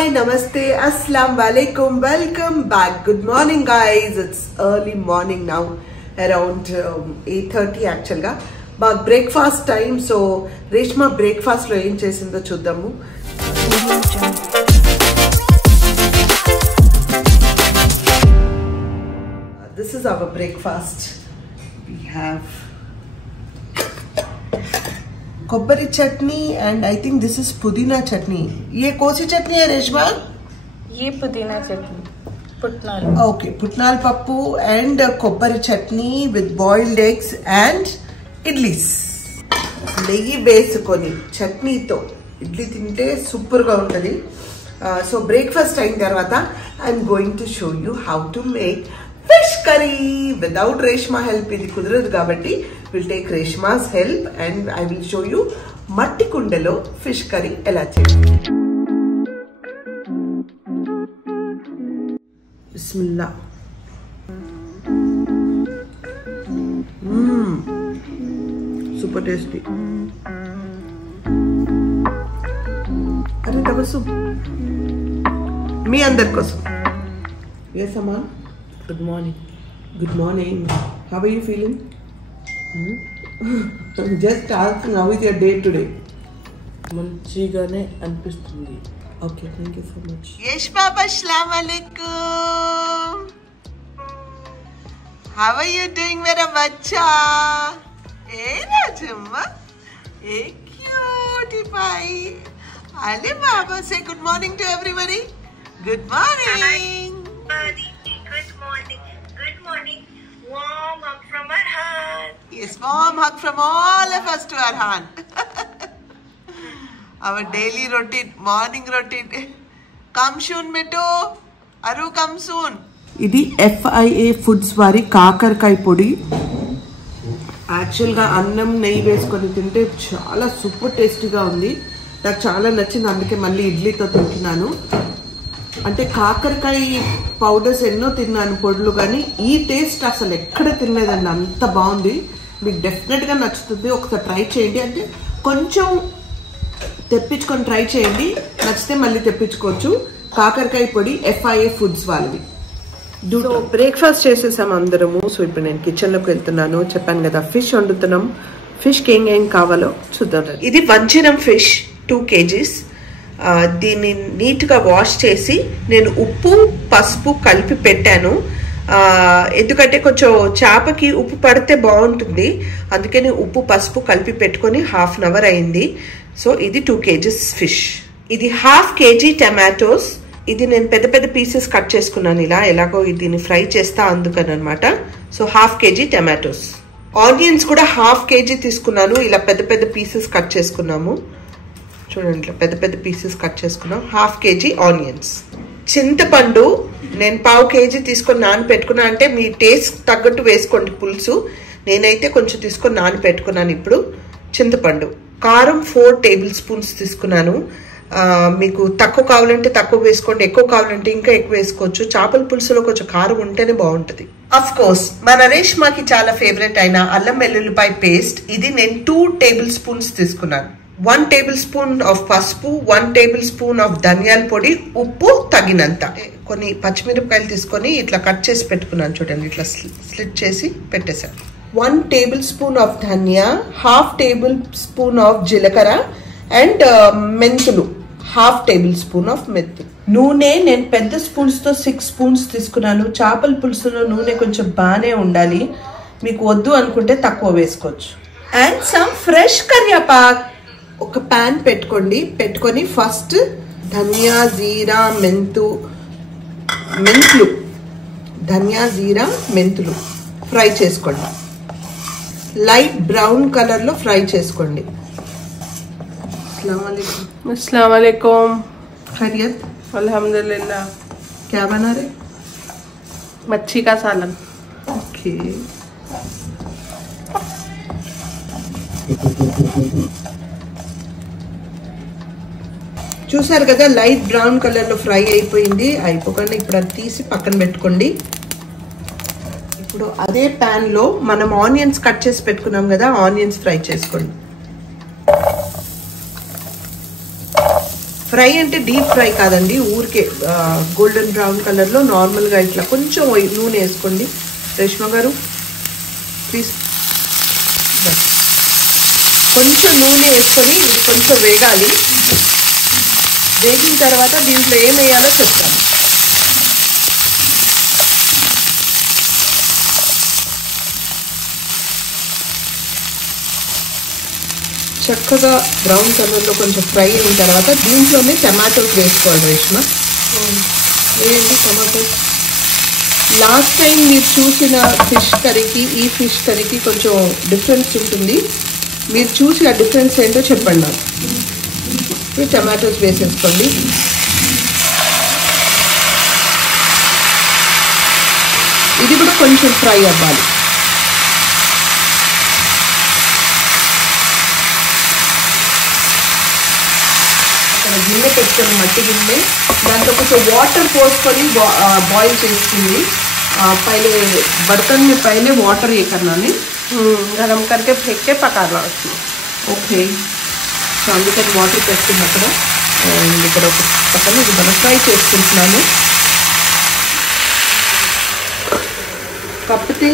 Hi, namaste, assalamu alaikum, welcome back. Good morning guys. It's early morning now, around 8:30 actually ga. But breakfast time, so Reshma breakfast lo em chesindo chudamu. This is our breakfast. We have kobbari chutney and I think this is pudina chutney. ये कौन सी चटनी है रेशमा? ये पुदीना चटनी, पुट्नाल. Okay, putnal pappu and kobbari chutney with boiled eggs and idlis. నెయ్యి వేసుకొని చట్నీతో ఇడ్లీ తింటే సూపర్ గా ఉంటది. సో బ్రేక్ఫాస్ట్ అయిన తర్వాత I'm going to show you how to make fish curry without Reshma help. ఇది కుదరదు కాబట్టి will take Reshma's help and I will show you మట్టి కుండలో ఫిష్ కర్రీ ఎలా చేయాలి. బిస్మిల్లా. Super tasty. అరే తబస్సు మీ అందరి కోసం. ఎస్ అమ్మా. Good morning. Good morning. How are you feeling? Just asking how is your day today? మంచిగానే అనిపిస్తుంది. Okay, thank you so much. Yesh Baba, Assalamu alaikum. How are you doing, mera bachcha? Hey Rajamma. Hey cutie pie. Ali Baba, say good morning to everybody. Good morning. Good morning. Good morning. Warm hug from Arhan. Yes, warm hug from all of us to Arhan. Our daily routine, morning routine. Come soon, Metu. Aru, come soon. ఇది FIA foods వారి కాకరకాయ పొడి. యాక్చువల్గా అన్నం నెయ్యి వేసుకొని తింటే చాలా సూపర్ టేస్టీగా ఉంది. నాకు చాలా నచ్చింది, అందుకే మళ్ళీ ఇడ్లీతో తింటున్నాను. అంటే కాకరకాయ పౌడర్స్ ఎన్నో తిన్నాను పొడులు, కానీ ఈ టేస్ట్ అసలు ఎక్కడ తినలేదండి. అంత బాగుంది. మీకు డెఫినెట్గా నచ్చుతుంది. ఒకసారి ట్రై చేయండి. అంటే కొంచెం తెప్పించుకొని ట్రై చేయండి, నచ్చితే మళ్ళీ తెప్పించుకోవచ్చు. కాకరకాయ పొడి FIA ఫుడ్స్ వాళ్ళవి. సో బ్రేక్ఫాస్ట్ చేసేసాం అందరము. సో ఇప్పుడు నేను కిచెన్లోకి వెళ్తున్నాను. చెప్పాను కదా ఫిష్ వండుతున్నాం. ఫిష్కి ఏం కావాలో చూద్దాం. ఇది వంచినం ఫిష్ 2 kgs. దీన్ని నీట్గా వాష్ చేసి నేను ఉప్పు పసుపు కలిపి పెట్టాను. ఎందుకంటే కొంచెం చేపకి ఉప్పు పడితే బాగుంటుంది, అందుకని ఉప్పు పసుపు కలిపి పెట్టుకొని 1/2 hour అయింది. సో ఇది 2 kgs ఫిష్. ఇది 1/2 kg టమాటోస్. ఇది నేను పెద్ద పెద్ద పీసెస్ కట్ చేసుకున్నాను. ఎలాగో దీన్ని ఫ్రై చేస్తా అందుకని అనమాట. So 1/2 kg tomatoes. ఆనియన్స్ కూడా 1/2 kg తీసుకున్నాను. ఇలా పెద్ద పెద్ద పీసెస్ కట్ చేసుకున్నాము. చూడండి, ఇట్లా పెద్ద పెద్ద పీసెస్ కట్ చేసుకున్నాం. 1/2 kg ఆనియన్స్. చింతపండు నేను 1/4 kg తీసుకొని నానపెట్టుకున్నా. అంటే మీ టేస్ట్ తగ్గట్టు వేసుకోండి పులుసు. నేనైతే కొంచెం తీసుకొని నానపెట్టుకున్నాను. ఇప్పుడు చింతపండు. కారం 4 tablespoons తీసుకున్నాను. మీకు తక్కువ కావాలంటే తక్కువ వేసుకోండి, ఎక్కువ కావాలంటే ఇంకా ఎక్కువ వేసుకోవచ్చు. చేపల పులుసులో కొంచెం కారం ఉంటేనే బాగుంటుంది. అఫ్ కోర్స్ మన రేష్మాకి చాలా ఫేవరెట్ అయిన అల్లం వెల్లుల్లిపాయ పేస్ట్. ఇది నేను 2 tablespoons తీసుకున్నాను. 1 tablespoon ఆఫ్ పసుపు, 1 tablespoon ఆఫ్ ధనియాల పొడి, ఉప్పు తగినంత. కొన్ని పచ్చిమిరపకాయలు తీసుకొని ఇట్లా కట్ చేసి పెట్టుకున్నాను. చూడండి, ఇట్లా స్లిట్ చేసి పెట్టేశాను. 1 tablespoon of dhaniya, 1/2 tablespoon of jeelakarra and menthulu, 1/2 tablespoon of మెంతులు. నూనె నేను పెద్ద స్పూన్స్తో 6 spoons తీసుకున్నాను. చేపల పులుసులో నూనె కొంచెం బాగానే ఉండాలి, మీకు వద్దు అనుకుంటే తక్కువ వేసుకోవచ్చు. అండ్ సమ్ ఫ్రెష్ కరివేపాకు. ఒక ప్యాన్ పెట్టుకొని ఫస్ట్ ధనియా జీరా మెంతులు ధనియా జీరా మెంతులు ఫ్రై చేసుకోండి. లైట్ బ్రౌన్ కలర్లో ఫ్రై చేసుకోండి. अस्सलाम वालेकुम. खैरियत? अल्हम्दुलिल्लाह. क्या बना रहे? मच्छी का सालन. ओके. చూసారు కదా, లైట్ బ్రౌన్ కలర్లో ఫ్రై అయిపోయింది. అయిపోకుండా ఇప్పుడు అది తీసి పక్కన పెట్టుకోండి. ఇప్పుడు అదే ప్యాన్లో మనం ఆనియన్స్ కట్ చేసి పెట్టుకున్నాం కదా, ఆనియన్స్ ఫ్రై చేసుకోండి. ఫ్రై అంటే డీప్ ఫ్రై కాదండి, ఊరికే గోల్డెన్ బ్రౌన్ కలర్లో నార్మల్గా ఇట్లా కొంచెం నూనె వేసుకోండి రేష్మ గారు ప్లీజ్. కొంచెం నూనె వేసుకొని ఇది కొంచెం వేగాలి. వేగిన తర్వాత దీంట్లో ఏం వేయాలో చెప్తాను. చక్కగా బ్రౌన్ కలర్లో కొంచెం ఫ్రై అయిన తర్వాత దీంట్లోనే టమాటోస్ వేసుకోవాలి రేష్మ. వేయండి టమాటోస్. లాస్ట్ టైం మీరు చూసిన ఫిష్ కర్రీకి ఈ ఫిష్ కర్రీకి కొంచెం డిఫరెన్స్ ఉంటుంది. మీరు చూసి ఆ డిఫరెన్స్ ఏంటో చెప్పండి నాకు. ఇప్పుడు టమాటోస్ వేసేసుకోండి. ఇది కూడా కొంచెం ఫ్రై అవ్వాలి. గిన్నె పెట్టుకొని మట్టి గిన్నె, దాంట్లో కొంచెం వాటర్ పోసుకొని బాయిల్ చేసుకుంది. पहले बर्तन में पहले वाटर ये करना नहीं गरम करके फेंक के पकाना उसमें. ఓకే. సో అందుకని వాటర్ పెట్టుకున్న అక్కడ ఇక్కడ ఒక పక్కన ఇది మనం ఫ్రై చేసుకుంటున్నాము. కాకపోతే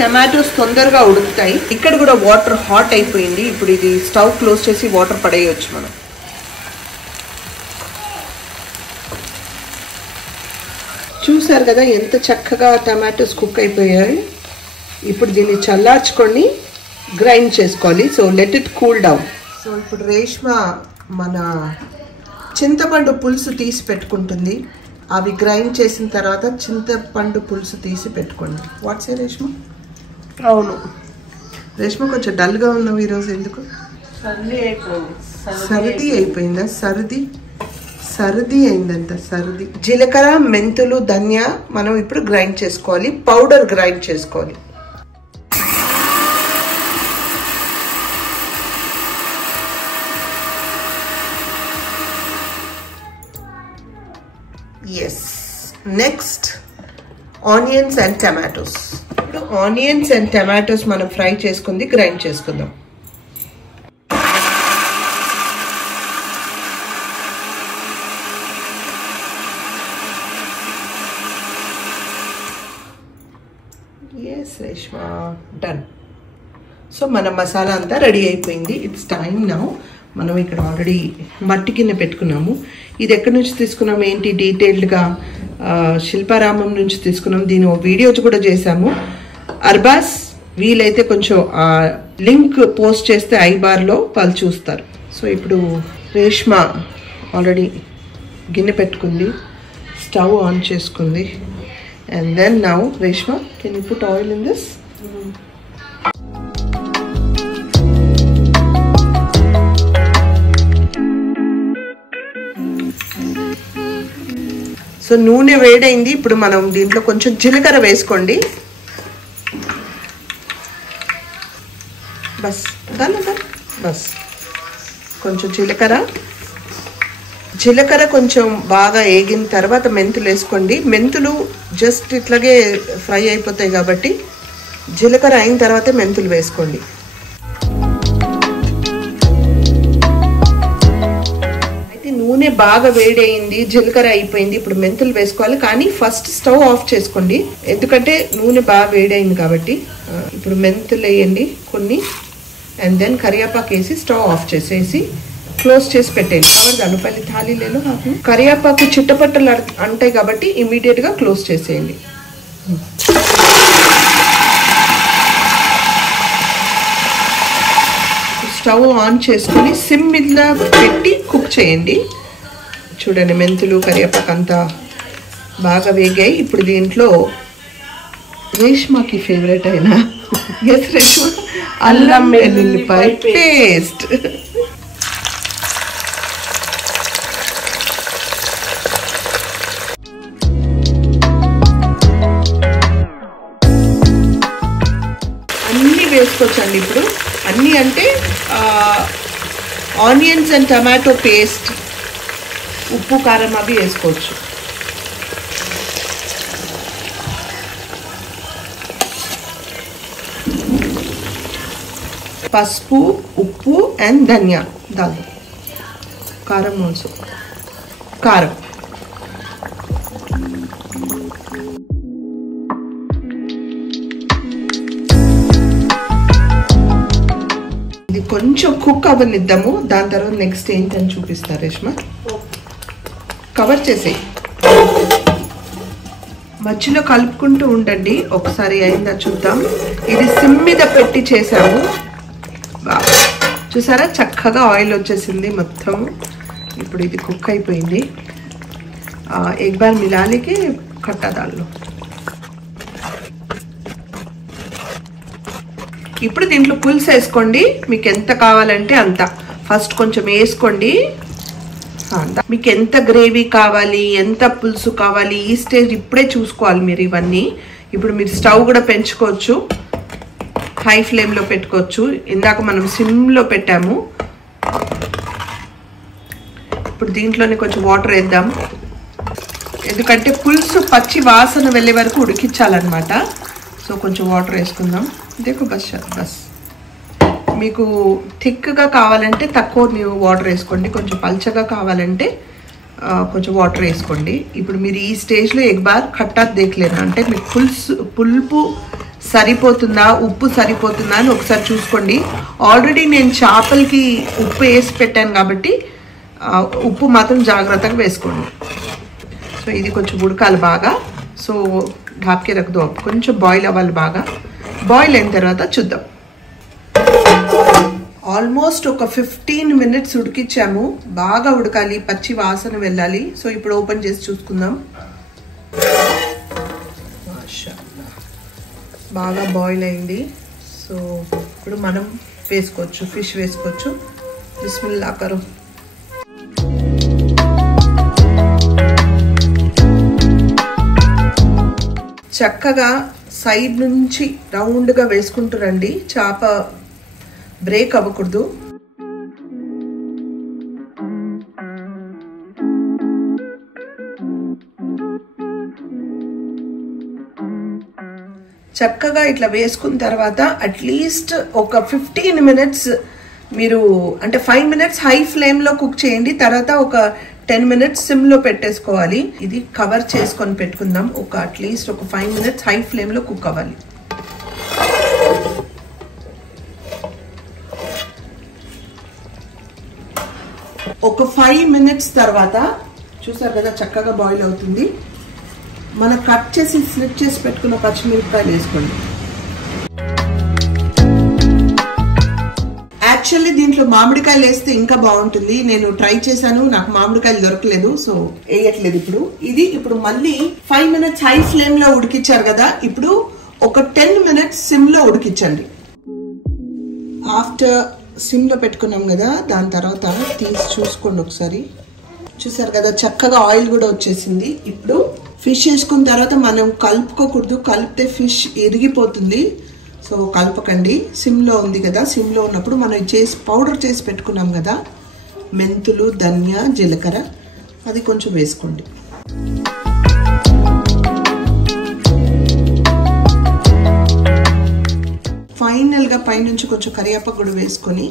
టమాటోస్ తొందరగా ఉడుకుతాయి. ఇక్కడ కూడా వాటర్ హాట్ అయిపోయింది. ఇప్పుడు ఇది స్టవ్ క్లోజ్ చేసి వాటర్ పడేయచ్చు మనం. చూసారు కదా ఎంత చక్కగా టమాటోస్ కుక్ అయిపోయాయి. ఇప్పుడు దీన్ని చల్లార్చుకొని గ్రైండ్ చేసుకోవాలి. So let it cool down. So ఇప్పుడు రేష్మ మన చింతపండు పులుసు తీసి పెట్టుకుంటుంది. అవి గ్రైండ్ చేసిన తర్వాత చింతపండు పులుసు తీసి పెట్టుకోండి. వాట్సే రేష్మ? అవును రేష్మ కొంచెం డల్గా ఉన్నావు ఈరోజు, ఎందుకు? సర్ది అయిపోయిందా? సర్ది అయిందంట. సర్ది. జీలకర్ర, మెంతులు, ధనియా మనం ఇప్పుడు గ్రైండ్ చేసుకోవాలి. పౌడర్ గ్రైండ్ చేసుకోవాలి. Yes. Next onions and tomatoes. ఇప్పుడు ఆనియన్స్ అండ్ టమాటోస్ మనం ఫ్రై చేసుకుంది గ్రైండ్ చేసుకుందాం. Yes Reshma, done. సో మన మసాలా అంతా రెడీ అయిపోయింది. It's time now. మనం ఇక్కడ ఆల్రెడీ మట్టి కింద పెట్టుకున్నాము. ఇది ఎక్కడి నుంచి తీసుకున్నాము ఏంటి డీటెయిల్డ్గా శిల్పారామం నుంచి తీసుకున్నాం. దీని వీడియోస్ కూడా చేశాము. అర్బాస్ వీలైతే కొంచెం లింక్ పోస్ట్ చేస్తే ఐ బార్లో వాళ్ళు చూస్తారు. సో ఇప్పుడు రేష్మ ఆల్రెడీ గిన్నె పెట్టుకుంది, స్టవ్ ఆన్ చేసుకుంది. And then now, Reshma, can you put oil in this? So నూనె వేడైంది. ఇప్పుడు మనం దీంట్లో కొంచెం జీలకర్ర వేసుకోండి. బస్ బస్ కొంచెం జీలకర్ర కొంచెం బాగా వేగిన తర్వాత మెంతులు వేసుకోండి. మెంతులు జస్ట్ ఇట్లాగే ఫ్రై అయిపోతాయి కాబట్టి జీలకర్ర అయిన తర్వాతే మెంతులు వేసుకోండి. అయితే నూనె బాగా వేడైంది, జీలకర్ర అయిపోయింది. ఇప్పుడు మెంతులు వేసుకోవాలి. కానీ ఫస్ట్ స్టవ్ ఆఫ్ చేసుకోండి, ఎందుకంటే నూనె బాగా వేడైంది కాబట్టి. ఇప్పుడు మెంతులు వేయండి కొన్ని, అండ్ దెన్ కరివేపాకు వేసి స్టవ్ ఆఫ్ చేసేసి క్లోజ్ చేసి పెట్టేయండి. కవర్ దానిపల్లి థాలీలలో కరివేపాకు చిట్టపట్టలు అంటాయి కాబట్టి ఇమీడియట్గా క్లోజ్ చేసేయండి. స్టవ్ ఆన్ చేసుకొని సిమ్ మీద పెట్టి కుక్ చేయండి. చూడండి మెంతులు కరివేపాకు అంతా బాగా వేగాయి. ఇప్పుడు దీంట్లో రేష్మకి ఫేవరెట్ అయిన రేష్మ అల్లం వెల్లుల్లిపాయ పేస్ట్. వేసుకోవచ్చండి. ఇప్పుడు అన్నీ అంటే ఆనియన్స్ అండ్ టమాటో పేస్ట్, ఉప్పు కారం అవి వేసుకోవచ్చు. పసుపు, ఉప్పు అండ్ ధనియా, దాల్ కారం ఆల్సో. కారం. ఇది కొంచెం కుక్ అవ్వనిద్దాము, దాని తర్వాత నెక్స్ట్ ఏంటని చూపిస్తారు రేష్మ. కవర్ చేసేయి, మధ్యలో కలుపుకుంటూ ఉండండి. ఒకసారి అయిందా చూద్దాం. ఇది సిమ్ మీద పెట్టి చేసాము. చూసారా చక్కగా ఆయిల్ వచ్చేసింది మొత్తం. ఇప్పుడు ఇది కుక్ అయిపోయింది. ఎగ్ బార్ మిలాలికి కట్టా దాల్లో. ఇప్పుడు దీంట్లో పులుసు వేసుకోండి, మీకు ఎంత కావాలంటే అంత. ఫస్ట్ కొంచెం వేసుకోండి. మీకు ఎంత గ్రేవీ కావాలి, ఎంత పులుసు కావాలి, ఈ స్టేజ్ ఇప్పుడే చూసుకోవాలి మీరు ఇవన్నీ. ఇప్పుడు మీరు స్టవ్ కూడా పెంచుకోవచ్చు, హై ఫ్లేమ్లో పెట్టుకోవచ్చు. ఇందాక మనం సిమ్లో పెట్టాము. ఇప్పుడు దీంట్లోనే కొంచెం వాటర్ వేద్దాం, ఎందుకంటే పులుసు పచ్చి వాసన వెళ్ళే వరకు ఉడికించాలన్నమాట. సో కొంచెం వాటర్ వేసుకుందాం. దేకు బస్ మీకు థిక్గా కావాలంటే తక్కువ ನೀವು వాటర్ వేసుకోండి, కొంచెం పల్చగా కావాలంటే కొంచెం వాటర్ వేసుకోండి. ఇప్పుడు మీరు ఈ స్టేజ్లో ఎగ్ బార్ ఖట్టా దేఖలేనా అంటే మీకు పులుపు సరిపోతుందా, ఉప్పు సరిపోతుందా అని ఒకసారి చూసుకోండి. ఆల్రెడీ నేను చేపలకి ఉప్పు వేసి పెట్టాను కాబట్టి ఉప్పు మాత్రం జాగ్రత్తగా వేసుకోండి. సో ఇది కొంచెం ఉడకాలి బాగా. సో ఢాప్కే రఖదో, కొంచెం బాయిల్ అవ్వాలి బాగా. బాయిల్ అయిన తర్వాత చూద్దాం. ఆల్మోస్ట్ ఒక 15 minutes ఉడికించాము. బాగా ఉడకాలి, పచ్చి వాసన వెళ్ళాలి. సో ఇప్పుడు ఓపెన్ చేసి చూసుకుందాం. బాగా బాయిల్ అయింది. సో ఇప్పుడు మనం వేసుకోవచ్చు, ఫిష్ వేసుకోవచ్చు. బిస్మిల్లా కరో. చక్కగా సైడ్ నుంచి రౌండ్గా వేసుకుంటూ రండి, చేప బ్రేక్ అవ్వకూడదు. చక్కగా ఇట్లా వేసుకున్న తర్వాత అట్లీస్ట్ ఒక 15 minutes మీరు అంటే 5 minutes హై ఫ్లేమ్లో కుక్ చేయండి. తర్వాత ఒక 10 minutes సిమ్లో పెట్టేసుకోవాలి. ఇది కవర్ చేసుకొని పెట్టుకుందాం. ఒక అట్లీస్ట్ ఒక 5 minutes హై ఫ్లేమ్లో కుక్ అవ్వాలి. ఒక 5 minutes తర్వాత చూసారు కదా చక్కగా బాయిల్ అవుతుంది. మనం కట్ చేసి స్లిప్ చేసి పెట్టుకున్న పచ్చిమిరపకాయలు వేసుకోండి. యాక్చువల్లీ దీంట్లో మామిడికాయలు వేస్తే ఇంకా బాగుంటుంది. నేను ట్రై చేశాను, నాకు మామిడికాయలు దొరకలేదు, సో వేయట్లేదు. ఇప్పుడు మళ్ళీ 5 minutes హై ఫ్లేమ్ లో ఉడికించారు కదా, ఇప్పుడు ఒక 10 minutes సిమ్ లో ఉడికించండి. ఆఫ్టర్ సిమ్ లో పెట్టుకున్నాం కదా, దాని తర్వాత తీసి చూసుకోండి ఒకసారి. చూసారు కదా చక్కగా ఆయిల్ కూడా వచ్చేసింది. ఇప్పుడు ఫిష్ వేసుకున్న తర్వాత మనం కలుపుకోకూడదు, కలిపితే ఫిష్ ఇరిగిపోతుంది. సో కలపకండి, సిమ్లో ఉంది కదా. సిమ్లో ఉన్నప్పుడు మనం పౌడర్ చేసి పెట్టుకున్నాం కదా, మెంతులు, ధనియా, జీలకర్ర, అది కొంచెం వేసుకోండి. ఫైనల్గా పైనుంచి కొంచెం కరివేపాకు కూడా వేసుకొని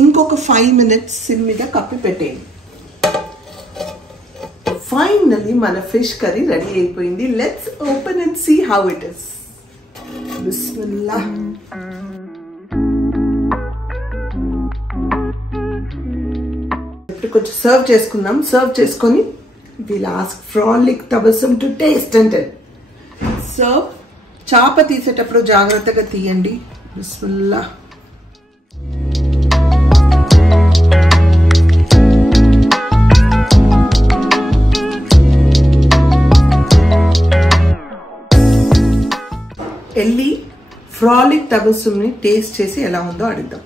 ఇంకొక 5 minutes సిమ్ మీద కప్పి పెట్టేయండి. ఫైనల్లీ మన ఫిష్ కర్రీ రెడీ అయిపోయింది. Let's open and see how it is. బిస్మిల్లా. ఇప్పుడు కొంచెం సర్వ్ చేసుకుందాం. సర్వ్ చేసుకొని we'll ask Frolic Tabassum to taste and tell. Serve. చాప తీసేటప్పుడు జాగ్రత్తగా తీయండి. బిస్మిల్లా. వెళ్ళి ఫ్రాలిక్ తబస్సుని టేస్ట్ చేసి ఎలా ఉందో అడుగుదాం.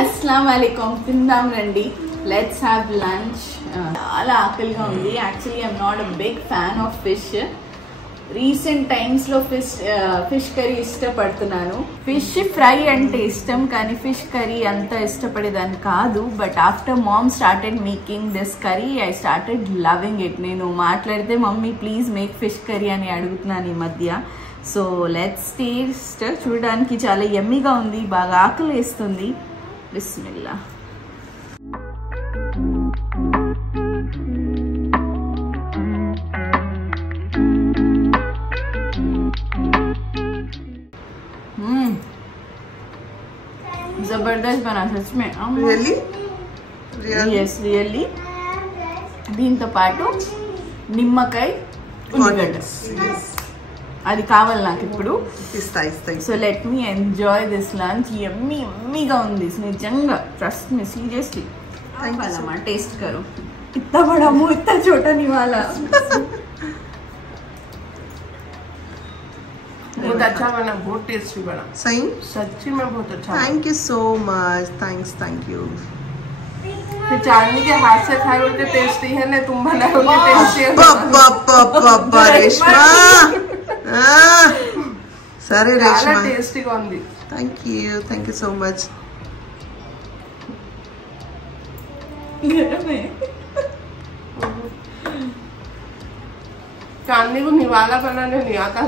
అస్సలాము అలైకుం. తిందాం రండి, లెట్స్ హ్యావ్ లంచ్. చాలా ఆకలిగా ఉంది. Actually I'm not a big fan of fish, recent times లో ఫిష్ కర్రీ ఇష్టపడుతున్నాను. ఫిష్ ఫ్రై అంటే ఇష్టం, కానీ ఫిష్ కర్రీ అంత ఇష్టపడేదాన్ని కాదు. But after mom started making this curry I started loving it. నేను మాట్లాడితే mummy please make fish curry అని అడుగుతున్నాను ఈ మధ్య. So let's taste. చూడడానికి చాలా యమ్మీగా ఉంది, బాగా ఆకలి వేస్తుంది. బిస్మిల్లా. जबरदस्त बना सच में. రియల్లీ దీంతో పాటు నిమ్మకాయ, ఉల్లిగడ్డ అది కావాలి నాకు ఇప్పుడు. So let me enjoy this lunch. యమ్మీగా ఉంది నిజంగా. Trust me seriously. टेस्ट करो. इतना बड़ा मुंह इतना छोटा नहीं वाला. बहुत अच्छा बना, बहुत टेस्टी बना. सही सच्ची में बहुत अच्छा. Thank you so much. Thank you. Chandni के हाथ से खाए उल्टे टेस्टी है ना, तुम बनाए उल्टे टेस्टी है. रेशमा సరే రేష్మా, టేస్టీగా ఉంది. Thank you so much. Chandni को निवाला बनाने नहीं आता.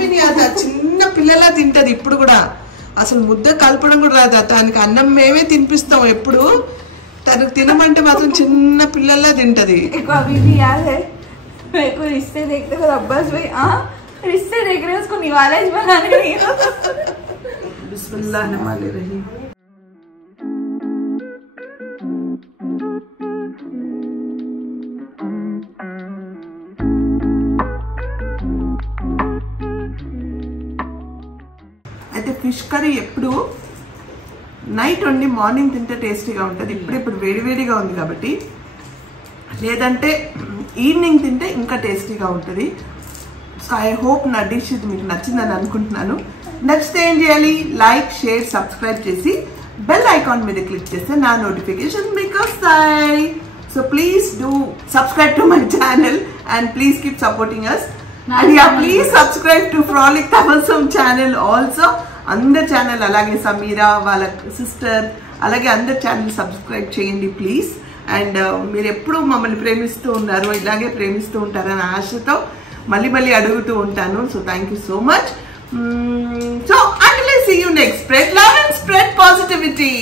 नहीं आता. చిన్న పిల్లలా తింటది ఇప్పుడు కూడా. అసలు ముద్ద కలపడం కూడా రాదు. తనకి అన్నం మేమే తినిపిస్తాం ఎప్పుడు. తనకు తినమంటే మాత్రం చిన్న పిల్లల్లా తింటది. रिश्ते देखते हो अब्बास भाई, रिश्ते देख रहे हैं, उसको निवाला ही बनाने नहीं. बिस्मिल्लाहिर्रहमानिर्रहीम. అయితే ఫిష్ కర్రీ ఎప్పుడు నైట్ వండి మార్నింగ్ తింటే టేస్టీగా ఉంటుంది. ఇప్పుడు వేడివేడిగా ఉంది కాబట్టి, లేదంటే ఈవినింగ్ తింటే ఇంకా టేస్టీగా ఉంటుంది. సో ఐ హోప్ నా డిష్ ఇది మీకు నచ్చిందని అనుకుంటున్నాను. నచ్చితే ఏం చేయాలి? లైక్, షేర్, సబ్స్క్రైబ్ చేసి బెల్ ఐకాన్ మీద క్లిక్ చేస్తే నా నోటిఫికేషన్ మీకు వస్తాయి. So please do subscribe to my channel and please keep supporting us. And yeah, please subscribe to Frolic Tabassum channel also. అందరి ఛానల్, అలాగే సమీరా వాళ్ళ సిస్టర్, అలాగే అందరి ఛానల్ సబ్స్క్రైబ్ చేయండి ప్లీజ్. అండ్ మీరు ఎప్పుడు మమ్మల్ని ప్రేమిస్తూ ఉన్నారు, ఇలాగే ప్రేమిస్తూ ఉంటారని ఆశతో మళ్ళీ అడుగుతూ ఉంటాను. So thank you so much. So until I see you next, spread love and spread positivity.